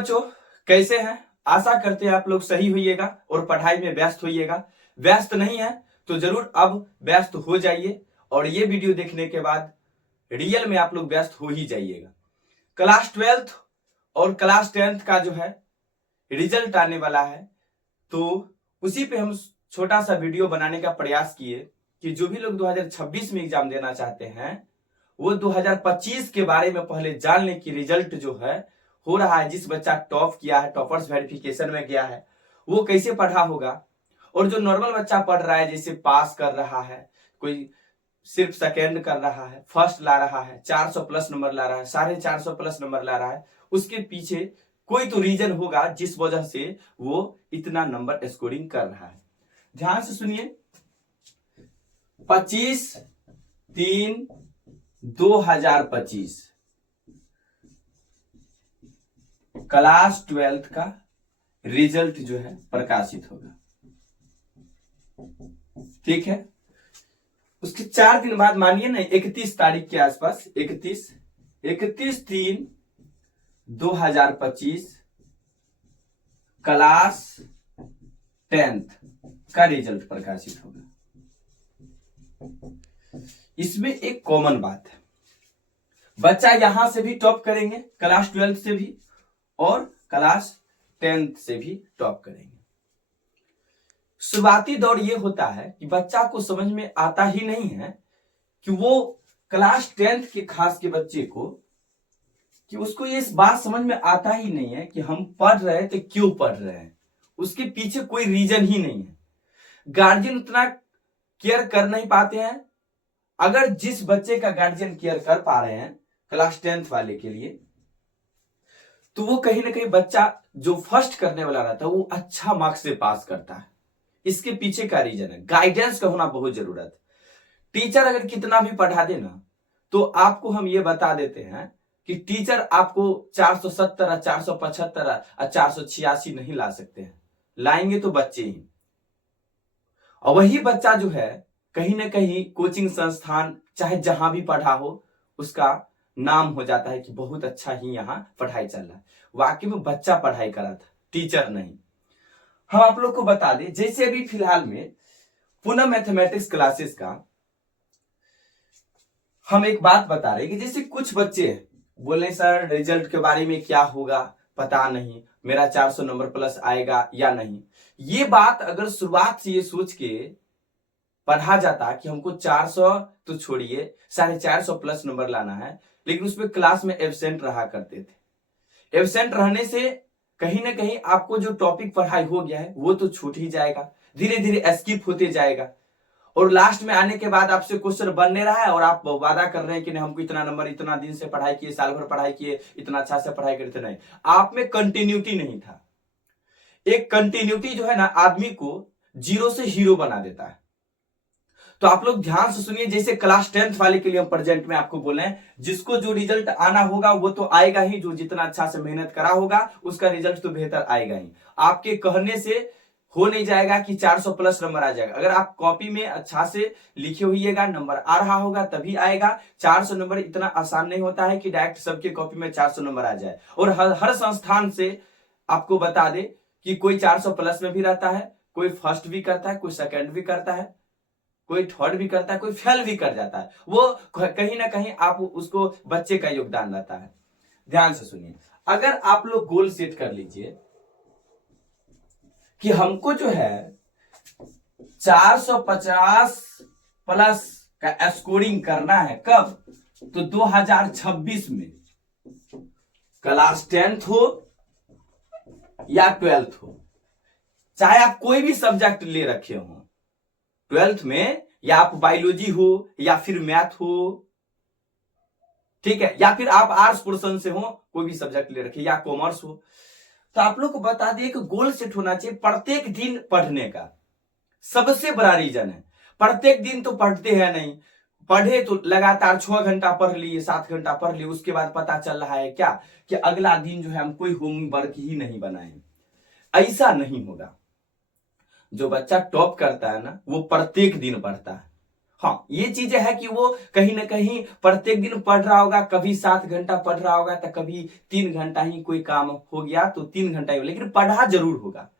बच्चों, कैसे हैं? आशा करते हैं आप लोग सही होइएगा और पढ़ाई में व्यस्त होइएगा। व्यस्त नहीं है तो जरूर अब व्यस्त हो जाइए और ये वीडियो देखने के बाद रियल में आप लोग व्यस्त हो ही जाइएगा। क्लास 12th और क्लास 10th का जो है रिजल्ट आने वाला है, तो उसी पे हम छोटा सा वीडियो बनाने का प्रयास किए कि जो भी लोग 2026 में एग्जाम देना चाहते हैं वो 2025 के बारे में पहले जान लें कि रिजल्ट जो है हो रहा है, जिस बच्चा टॉप किया है, टॉपर्स वेरिफिकेशन में गया है, वो कैसे पढ़ा होगा। और जो नॉर्मल बच्चा पढ़ रहा है, जैसे पास कर रहा है, कोई सिर्फ सेकेंड कर रहा है, फर्स्ट ला रहा है, 400 प्लस नंबर ला रहा है, 450 प्लस नंबर ला रहा है, उसके पीछे कोई तो रीजन होगा जिस वजह से वो इतना नंबर स्कोरिंग कर रहा है। ध्यान से सुनिए, 25/3/2025 क्लास 12th का रिजल्ट जो है प्रकाशित होगा। ठीक है, उसके 4 दिन बाद, मानिए ना 31 तारीख के आसपास, 31/3/2025 क्लास 10th का रिजल्ट प्रकाशित होगा। इसमें एक कॉमन बात है, बच्चा यहां से भी टॉप करेंगे, क्लास 12th से भी और क्लास 10th से भी टॉप करेंगे। शुरुआती दौर ये होता है कि बच्चा को समझ में आता ही नहीं है कि वो क्लास 10th के खास के बच्चे को, कि उसको ये इस बात समझ में आता ही नहीं है कि हम पढ़ रहे हैं तो क्यों पढ़ रहे हैं, उसके पीछे कोई रीजन ही नहीं है। गार्जियन उतना केयर कर नहीं पाते हैं। अगर जिस बच्चे का गार्जियन केयर कर पा रहे हैं क्लास 10th वाले के लिए, तो वो कहीं ना कहीं बच्चा जो फर्स्ट करने वाला रहता है वो अच्छा मार्क्स से पास करता है। इसके पीछे का रीजन है गाइडेंस का होना बहुत जरूरत है। टीचर अगर कितना भी पढ़ा दे ना, तो आपको हम ये बता देते हैं कि टीचर आपको 470, 475 और 486 नहीं ला सकते हैं। लाएंगे तो बच्चे ही, और वही बच्चा जो है कहीं ना कहीं कोचिंग संस्थान चाहे जहां भी पढ़ा हो, उसका नाम हो जाता है कि बहुत अच्छा ही यहाँ पढ़ाई चल रहा है। वाकई में बच्चा पढ़ाई करा था, टीचर नहीं। हम आप लोग को बता दें, जैसे अभी फिलहाल में पुनः मैथमेटिक्स क्लासेस का हम एक बात बता रहे कि जैसे कुछ बच्चे बोले सर रिजल्ट के बारे में क्या होगा पता नहीं, मेरा 400 नंबर प्लस आएगा या नहीं। ये बात अगर शुरुआत से ये सोच के पढ़ा जाता कि हमको 400 तो छोड़िए 450 प्लस नंबर लाना है, लेकिन उसमें क्लास में एब्सेंट रहा करते थे। एब्सेंट रहने से कहीं ना कहीं आपको जो टॉपिक पढ़ाई हो गया है वो तो छूट ही जाएगा, धीरे धीरे स्किप होते जाएगा, और लास्ट में आने के बाद आपसे क्वेश्चन बन नहीं रहा है और आप वादा कर रहे हैं कि नहीं हमको इतना नंबर, इतना दिन से पढ़ाई किए, साल भर पढ़ाई किए, इतना अच्छा से पढ़ाई करते, नहीं, आप में कंटिन्यूटी नहीं था। एक कंटिन्यूटी जो है ना आदमी को जीरो से हीरो बना देता है। तो आप लोग ध्यान से सुनिए, जैसे क्लास 10th वाले के लिए हम प्रेजेंट में आपको बोले हैं, जिसको जो रिजल्ट आना होगा वो तो आएगा ही, जो जितना अच्छा से मेहनत करा होगा उसका रिजल्ट तो बेहतर आएगा ही। आपके कहने से हो नहीं जाएगा कि 400 प्लस नंबर आ जाएगा। अगर आप कॉपी में अच्छा से लिखे हुईएगा, नंबर आ रहा होगा तभी आएगा। 400 नंबर इतना आसान नहीं होता है कि डायरेक्ट सबके कॉपी में 400 नंबर आ जाए। और हर संस्थान से आपको बता दे कि कोई 400 प्लस में भी रहता है, कोई फर्स्ट भी करता है, कोई सेकेंड भी करता है, कोई थर्ड भी करता है, कोई फेल भी कर जाता है। वो कहीं ना कहीं आप उसको बच्चे का योगदान रहता है। ध्यान से सुनिए, अगर आप लोग गोल सेट कर लीजिए कि हमको जो है 450 प्लस का स्कोरिंग करना है, कब? तो 2026 में, क्लास 10th हो या 12th हो, चाहे आप कोई भी सब्जेक्ट ले रखे हो 12th में, या आप बायोलॉजी हो या फिर मैथ हो, ठीक है, या फिर आप आर्ट्स पोर्शन से हो, कोई भी सब्जेक्ट ले रखे, या कॉमर्स हो, तो आप लोग को बता दिए कि गोल सेट होना चाहिए प्रत्येक दिन पढ़ने का। सबसे बड़ा रीजन है, प्रत्येक दिन तो पढ़ते हैं नहीं, पढ़े तो लगातार 6 घंटा पढ़ लिए, 7 घंटा पढ़ लिए, उसके बाद पता चल रहा है क्या कि अगला दिन जो है हम कोई होमवर्क ही नहीं बनाए। ऐसा नहीं होगा। जो बच्चा टॉप करता है ना, वो प्रत्येक दिन पढ़ता है, हाँ, ये चीजें है कि वो कहीं ना कहीं प्रत्येक दिन पढ़ रहा होगा, कभी 7 घंटा पढ़ रहा होगा तो कभी 3 घंटा ही कोई काम हो गया तो 3 घंटा ही, लेकिन पढ़ा जरूर होगा।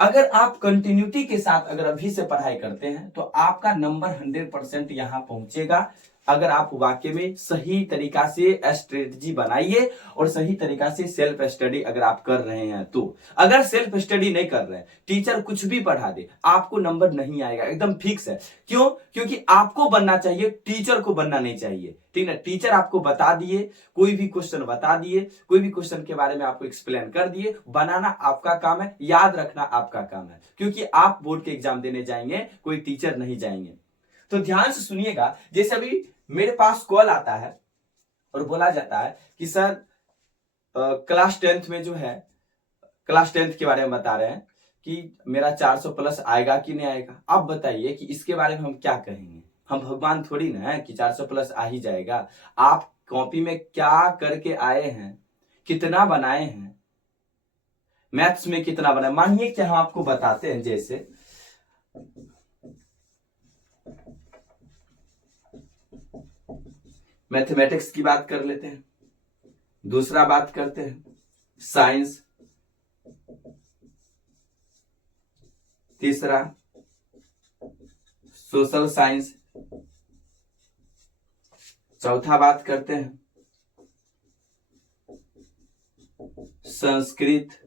अगर आप कंटिन्यूटी के साथ अगर अभी से पढ़ाई करते हैं तो आपका नंबर 100% यहां पहुंचेगा। अगर आप वाकई में सही तरीका से स्ट्रेटजी बनाइए और सही तरीका से सेल्फ स्टडी अगर आप कर रहे हैं तो। अगर सेल्फ स्टडी नहीं कर रहे हैं, टीचर कुछ भी पढ़ा दे, आपको नंबर नहीं आएगा, एकदम फिक्स है। क्यों? क्योंकि आपको बनना चाहिए, टीचर को बनना नहीं चाहिए। ठीक है, टीचर आपको बता दिए, कोई भी क्वेश्चन बता दिए, कोई भी क्वेश्चन के बारे में आपको एक्सप्लेन कर दिए, बनाना आपका काम है, याद रखना आपका काम है, क्योंकि आप बोर्ड के एग्जाम देने जाएंगे, कोई टीचर नहीं जाएंगे। तो ध्यान से सुनिएगा, जैसे अभी मेरे पास कॉल आता है और बोला जाता है कि सर क्लास 10th में जो है, क्लास 10th के बारे में बता रहे हैं कि मेरा 400 प्लस आएगा कि नहीं आएगा। आप बताइए कि इसके बारे में हम क्या कहेंगे? हम भगवान थोड़ी ना है कि 400 प्लस आ ही जाएगा। आप कॉपी में क्या करके आए हैं, कितना बनाए हैं, मैथ्स में कितना बनाए। मानिए कि हम आपको बताते हैं, जैसे मैथमेटिक्स की बात कर लेते हैं, दूसरा बात करते हैं साइंस, तीसरा सोशल साइंस, चौथा बात करते हैं संस्कृत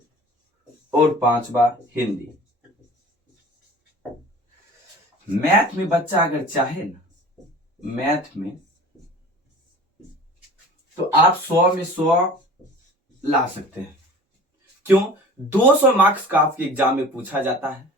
और पांचवा हिंदी। मैथ में बच्चा अगर चाहे ना, मैथ में तो आप 100 में 100 ला सकते हैं। क्यों? 200 मार्क्स का आपके एग्जाम में पूछा जाता है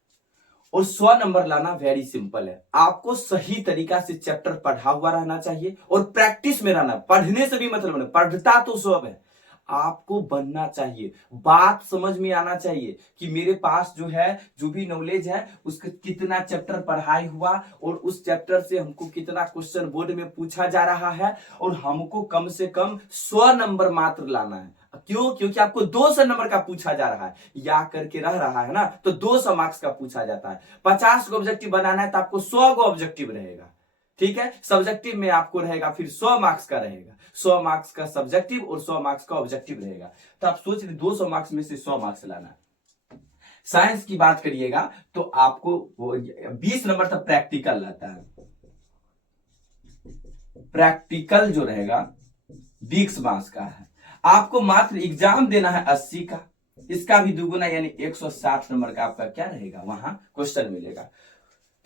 और 100 नंबर लाना वेरी सिंपल है। आपको सही तरीका से चैप्टर पढ़ा हुआ रहना चाहिए और प्रैक्टिस में रहना। पढ़ने से भी मतलब नहीं, पढ़ता तो सब है, आपको बनना चाहिए। बात समझ में आना चाहिए कि मेरे पास जो है, जो भी नॉलेज है, उसका कितना चैप्टर पढ़ाई हुआ और उस चैप्टर से हमको कितना क्वेश्चन बोर्ड में पूछा जा रहा है और हमको कम से कम 100 नंबर मात्र लाना है। क्यों? क्योंकि आपको 200 नंबर का पूछा जा रहा है, या करके रह रहा है ना, तो 200 मार्क्स का पूछा जाता है। 50 को ऑब्जेक्टिव बनाना है तो आपको 100 को ऑब्जेक्टिव रहेगा। ठीक है, सब्जेक्टिव में आपको रहेगा फिर 100 मार्क्स का रहेगा, 100 मार्क्स का सब्जेक्टिव और 100 मार्क्स का ऑब्जेक्टिव रहेगा। तो आप सोच रहे 200 मार्क्स में से 100 मार्क्स लाना है। साइंस की बात करिएगा तो आपको 20 नंबर तक प्रैक्टिकल रहता है। प्रैक्टिकल जो रहेगा 20 मार्क्स का है। आपको मात्र एग्जाम देना है 80 का, इसका भी दुगुना यानी 160 नंबर का आपका क्या रहेगा, वहां क्वेश्चन मिलेगा।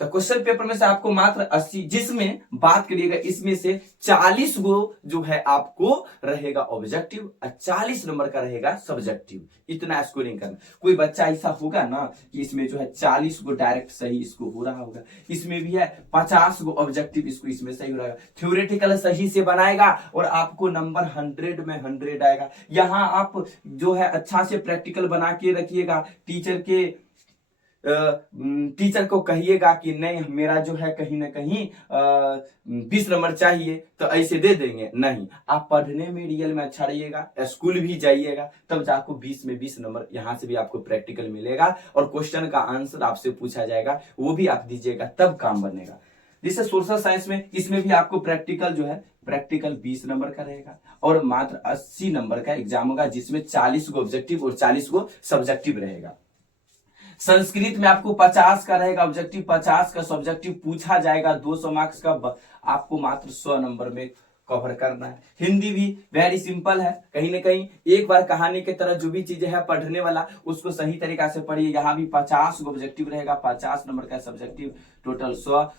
तो क्वेश्चन पेपर में से आपको मात्र 80, जिसमें बात करिएगा इसमें से 40 गो जो है आपको रहेगा ऑब्जेक्टिव और 40 नंबर का रहेगा सब्जेक्टिव। इतना स्कोरिंग करना। कोई बच्चा ऐसा होगा ना कि इसमें जो है 40 गो डायरेक्ट सही इसको हो रहा होगा, इसमें भी है 50 गो ऑब्जेक्टिव इसको इसमें सही हो रहा है, थ्योरेटिकल सही से बनाएगा और आपको नंबर 100 में 100 आएगा। यहां आप जो है अच्छा से प्रैक्टिकल बना के रखिएगा, टीचर को कहिएगा कि नहीं मेरा जो है कहीं ना कहीं 20 नंबर चाहिए, तो ऐसे दे देंगे नहीं। आप पढ़ने में रियल में अच्छा रहिएगा, स्कूल भी जाइएगा, तब जाकर 20 में 20 नंबर यहां से भी आपको प्रैक्टिकल मिलेगा और क्वेश्चन का आंसर आपसे पूछा जाएगा, वो भी आप दीजिएगा, तब काम बनेगा। जैसे सोशल साइंस में, इसमें भी आपको प्रैक्टिकल जो है, प्रैक्टिकल 20 नंबर का रहेगा और मात्र 80 नंबर का एग्जाम होगा, जिसमें 40 गो ऑब्जेक्टिव और 40 गो सब्जेक्टिव रहेगा। संस्कृत में आपको 50 का रहेगा ऑब्जेक्टिव, 50 का सब्जेक्टिव पूछा जाएगा, 200 मार्क्स का, आपको मात्र 100 नंबर में कवर करना है। हिंदी भी वेरी सिंपल है, कहीं ना कहीं एक बार कहानी की तरह जो भी चीजें है पढ़ने वाला उसको सही तरीका से पढ़िए। यहाँ भी 50 ऑब्जेक्टिव रहेगा, 50 नंबर का सब्जेक्टिव, टोटल 100,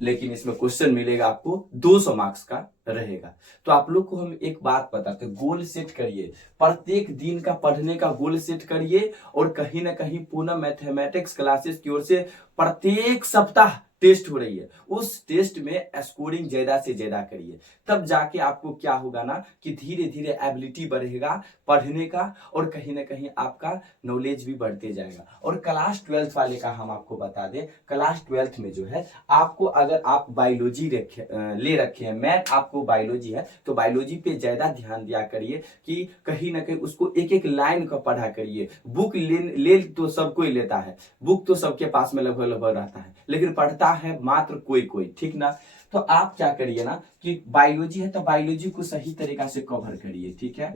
लेकिन इसमें क्वेश्चन मिलेगा आपको 200 मार्क्स का रहेगा। तो आप लोग को हम एक बात बताते हैं, गोल सेट करिए, प्रत्येक दिन का पढ़ने का गोल सेट करिए और कहीं ना कहीं पूनम मैथमेटिक्स क्लासेस की ओर से प्रत्येक सप्ताह टेस्ट हो रही है, उस टेस्ट में स्कोरिंग ज्यादा से ज्यादा करिए, तब जाके आपको क्या होगा ना कि धीरे धीरे एबिलिटी बढ़ेगा पढ़ने का, और कहीं ना कहीं आपका नॉलेज भी बढ़ते जाएगा। और क्लास 12th वाले का हम आपको बता दें, क्लास 12th में जो है आपको, अगर आप बायोलॉजी ले रखे हैं, मैथ आपको बायोलॉजी है, तो बायोलॉजी पे ज्यादा ध्यान दिया करिए कि कहीं ना कहीं उसको एक एक लाइन का पढ़ा करिए। बुक ले तो सब कोई लेता है, बुक तो सबके पास में लगभग लगभग रहता है, लेकिन पढ़ता है मात्र कोई कोई, ठीक ना। तो आप क्या करिए ना कि बायोलॉजी है तो बायोलॉजी को सही तरीका से कवर करिए, ठीक है,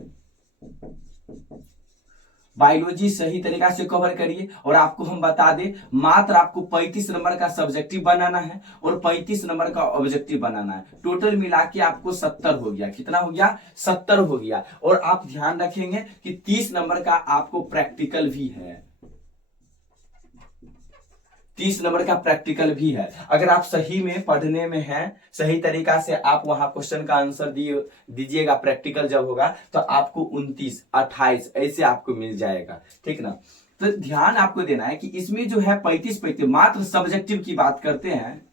बायोलॉजी सही तरीका से कवर करिए। और आपको हम बता दें, मात्र आपको 35 नंबर का सब्जेक्टिव बनाना है और 35 नंबर का ऑब्जेक्टिव बनाना है। टोटल मिला के आपको 70 हो गया। कितना हो गया? 70 हो गया। और आप ध्यान रखेंगे कि 30 नंबर का आपको प्रैक्टिकल भी है, 30 नंबर का प्रैक्टिकल भी है। अगर आप सही में पढ़ने में हैं, सही तरीका से आप वहां क्वेश्चन का आंसर दीजिएगा, प्रैक्टिकल जब होगा तो आपको 29, 28 ऐसे आपको मिल जाएगा, ठीक ना। तो ध्यान आपको देना है कि इसमें जो है 35 मात्र सब्जेक्टिव की बात करते हैं,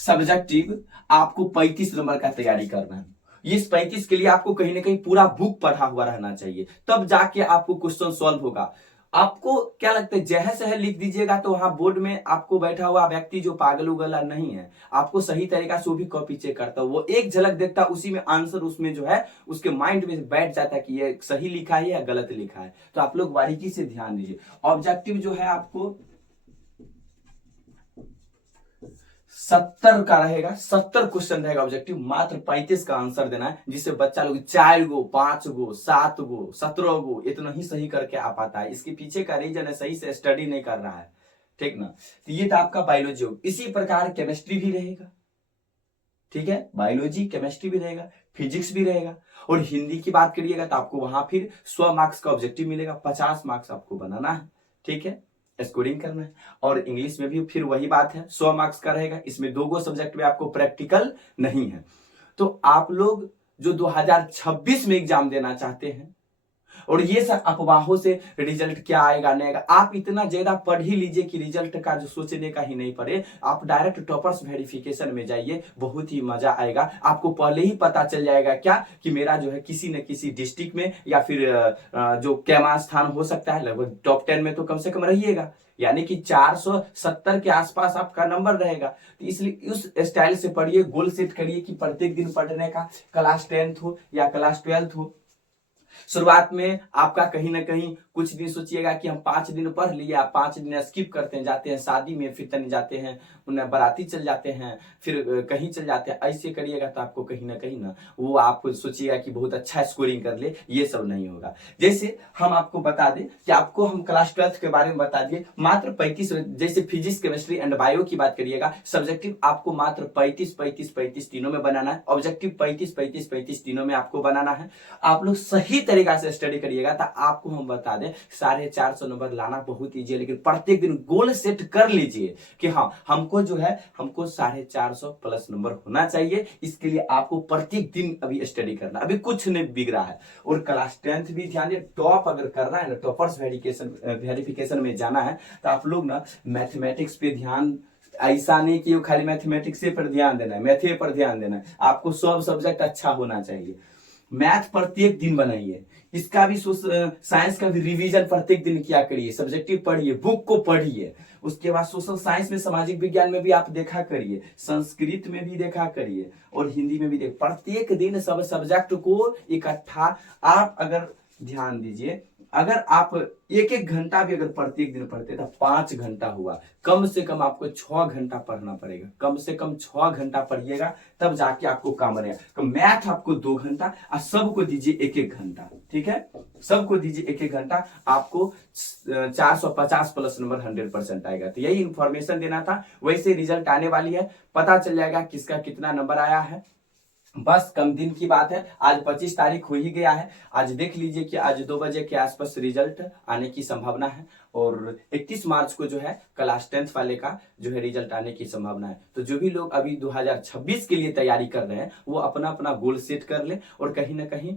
सब्जेक्टिव आपको 35 नंबर का तैयारी करना है। इस 35 के लिए आपको कहीं ना कहीं पूरा बुक पढ़ा हुआ रहना चाहिए, तब जाके आपको क्वेश्चन सॉल्व होगा। आपको क्या लगता है जह सह लिख दीजिएगा तो वहां बोर्ड में आपको बैठा हुआ व्यक्ति जो पागल उगला नहीं है, आपको सही तरीका से वो भी कॉपी चेक करता है, वो एक झलक देखता है, उसी में आंसर उसमें जो है उसके माइंड में बैठ जाता है कि ये सही लिखा है या गलत लिखा है। तो आप लोग बारीकी से ध्यान दीजिए। ऑब्जेक्टिव जो है आपको 70 का रहेगा, 70 क्वेश्चन रहेगा ऑब्जेक्टिव, मात्र 35 का आंसर देना है, जिससे बच्चा लोग 4 गो 5 गो 7 गो 17 गो इतना ही सही करके आ पाता है। इसके पीछे का रीजन है सही से स्टडी नहीं कर रहा है, ठीक ना। तो ये था आपका बायोलॉजी। इसी प्रकार केमिस्ट्री भी रहेगा, ठीक है, बायोलॉजी केमिस्ट्री भी रहेगा, फिजिक्स भी रहेगा। और हिंदी की बात करिएगा तो आपको वहां फिर 100 मार्क्स का ऑब्जेक्टिव मिलेगा, 50 मार्क्स आपको बनाना है, ठीक है, स्कोरिंग करना है। और इंग्लिश में भी फिर वही बात है, 100 मार्क्स का रहेगा, इसमें 2 सब्जेक्ट में आपको प्रैक्टिकल नहीं है। तो आप लोग जो 2026 में एग्जाम देना चाहते हैं, और ये सब अफवाहों से रिजल्ट क्या आएगा नहीं आएगा, आप इतना ज्यादा पढ़ ही लीजिए कि रिजल्ट का जो सोचने का ही नहीं पड़े, आप डायरेक्ट टॉपर्स वेरिफिकेशन में जाइए, बहुत ही मजा आएगा। आपको पहले ही पता चल जाएगा क्या कि मेरा जो है किसी न किसी डिस्ट्रिक्ट में या फिर जो कैमा स्थान हो सकता है, लगभग टॉप 10 में तो कम से कम रहिएगा, यानी कि 470 के आसपास आपका नंबर रहेगा। तो इसलिए उस स्टाइल से पढ़िए, गोल सेट करिए कि प्रत्येक दिन पढ़ने का, क्लास 10th हो या क्लास 12th हो। शुरुआत में आपका कहीं ना कहीं कुछ दिन सोचिएगा कि हम 5 दिन पढ़ लिए, आप 5 दिन स्किप करते हैं, जाते हैं शादी में, फिर तनी जाते हैं उन्हें बाराती चल जाते हैं, फिर कहीं चल जाते हैं, ऐसे करिएगा तो आपको कहीं ना वो आप सोचिएगा कि बहुत अच्छा स्कोरिंग कर ले, ये सब नहीं होगा। जैसे हम आपको बता दें कि आपको हम क्लास 12th के बारे में बता दिए, मात्र 35, जैसे फिजिक्स केमिस्ट्री एंड बायो की बात करिएगा, सब्जेक्टिव आपको मात्र 35 तीनों में बनाना है, ऑब्जेक्टिव 35 तीनों में आपको बनाना है। आप लोग सही तरीका से स्टडी करिएगा तो आपको हम बता दें 450 नंबर लाना बहुत ईजी है, लेकिन प्रत्येक दिन गोल सेट कर लीजिए कि हाँ हमको जो है हमको 450 प्लस नंबर होना चाहिए। इसके लिए आपको प्रत्येक दिन अभी स्टडी करना, अभी कुछ नहीं बिगड़ा है। और क्लास 10th भी ध्यान दिए, टॉप अगर करना है ना, टॉपर्स वेरिफिकेशन में जाना है, तो आप लोग ना मैथमेटिक्स पे ध्यान, ऐसा नहीं कि खाली मैथमेटिक्स पर ध्यान देना है, मैथे पर ध्यान देना है, आपको सब सब्जेक्ट अच्छा होना चाहिए। मैथ प्रत्येक दिन बनाइए, इसका भी साइंस का भी रिवीजन प्रत्येक दिन किया करिए, सब्जेक्टिव पढ़िए, बुक को पढ़िए। उसके बाद सोशल साइंस में, सामाजिक विज्ञान में भी आप देखा करिए, संस्कृत में भी देखा करिए, और हिंदी में भी प्रत्येक दिन सब सब्जेक्ट को इकट्ठा आप अगर ध्यान दीजिए। अगर आप एक एक घंटा भी अगर प्रत्येक दिन पढ़ते तो 5 घंटा हुआ, कम से कम आपको 6 घंटा पढ़ना पड़ेगा, कम से कम 6 घंटा पढ़िएगा, तब जाके आपको काम रहेगा। तो मैथ आपको 2 घंटा और सबको दीजिए 1-1 घंटा, ठीक है, सबको दीजिए 1-1 घंटा, आपको 450 प्लस नंबर 100% आएगा। तो यही इंफॉर्मेशन देना था। वैसे रिजल्ट आने वाली है, पता चल जाएगा किसका कितना नंबर आया है, बस कम दिन की बात है। आज 25 तारीख हो ही गया है, आज देख लीजिए कि आज 2 बजे के आसपास रिजल्ट आने की संभावना है, और 31 मार्च को जो है क्लास 10th वाले का जो है रिजल्ट आने की संभावना है। तो जो भी लोग अभी 2026 के लिए तैयारी कर रहे हैं वो अपना अपना गोल सेट कर ले, और कहीं ना कहीं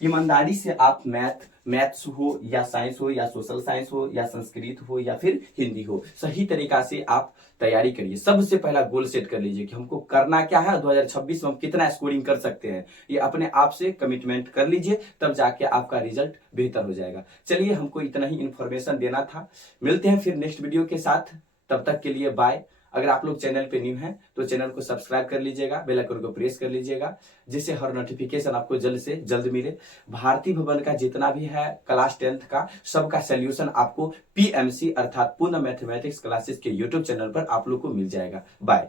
ईमानदारी से आप मैथ मैथ्स हो या साइंस हो या सोशल साइंस हो या संस्कृत हो या फिर हिंदी हो, सही तरीका से आप तैयारी करिए। सबसे पहला गोल सेट कर लीजिए कि हमको करना क्या है, 2026 में हम कितना स्कोरिंग कर सकते हैं। ये अपने आप से कमिटमेंट कर लीजिए, तब जाके आपका रिजल्ट बेहतर हो जाएगा। चलिए, हमको इतना ही इंफॉर्मेशन देना था। मिलते हैं फिर नेक्स्ट वीडियो के साथ, तब तक के लिए बाय। अगर आप लोग चैनल पे न्यू हैं तो चैनल को सब्सक्राइब कर लीजिएगा, बेल आइकन को प्रेस कर लीजिएगा, जिससे हर नोटिफिकेशन आपको जल्द से जल्द मिले। भारती भवन का जितना भी है क्लास 10th का, सबका सोल्यूशन आपको पीएमसी अर्थात पूर्ण मैथमेटिक्स क्लासेस के यूट्यूब चैनल पर आप लोग को मिल जाएगा। बाय।